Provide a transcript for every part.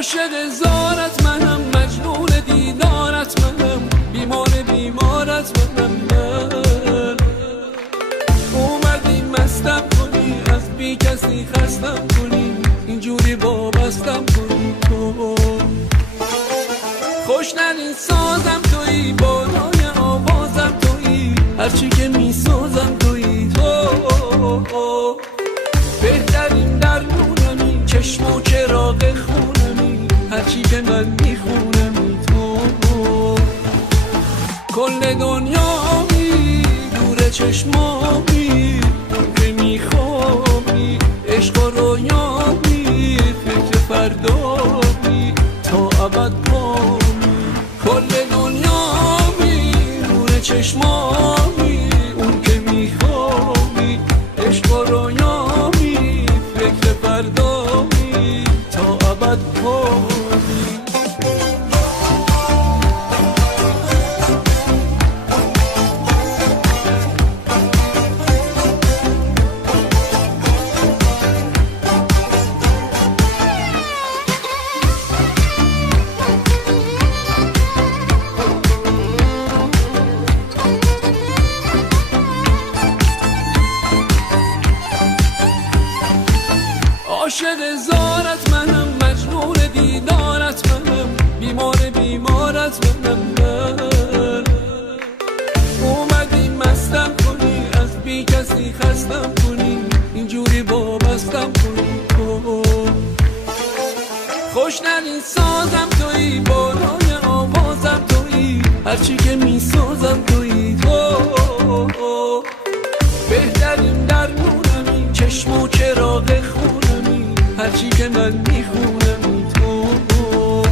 عاشق زارت منم، مجنون دیدارت منم، بیمار بیمارت منم. من اومدی مستم کنی، از بی کسی خستم کنی، اینجوری وابستم کنی. تو خوشنرین سازم تویی، بالای آوازم تویی، هرچی که میسازم تویی. تو بهترین درمونمی، چشم و چراغ خونمی، هرچی که من میخونمی. تو کل دنیامی، دور چشمامی، که میخوابی عشق و رویامی، فکر فردامی تا ابد بامی. کل دنیامی، دور چشمامی، اون که میخوابی عشق و رویامی، فکر فردامی تا ابد بامی. عاشق زارت منم، مجنون دیدارت منم، بیمار بیمارت منم. من اومدی مستم کنی، از بی کسی خستم کنی، اینجوری وابستم کنی. تو خوشنرین سازم تویی، بالای آوازم تویی، هرچی که میسازم تویی. تو بهترین درمونمی، چشم و چراغ خونمی، هرچی که من میخونم. تو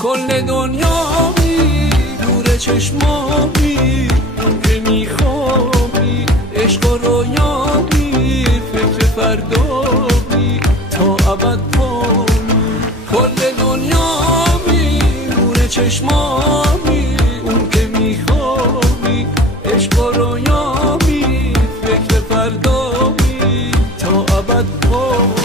کل دنیامی، دور چشمامی، که میخوابی عشق و رویامی، فکر فردامی تا ابد بامی. کل دنیامی، دور چشمامی، اون که میخوابی عشق و رویامی، فکر فردامی تا ابد بامی.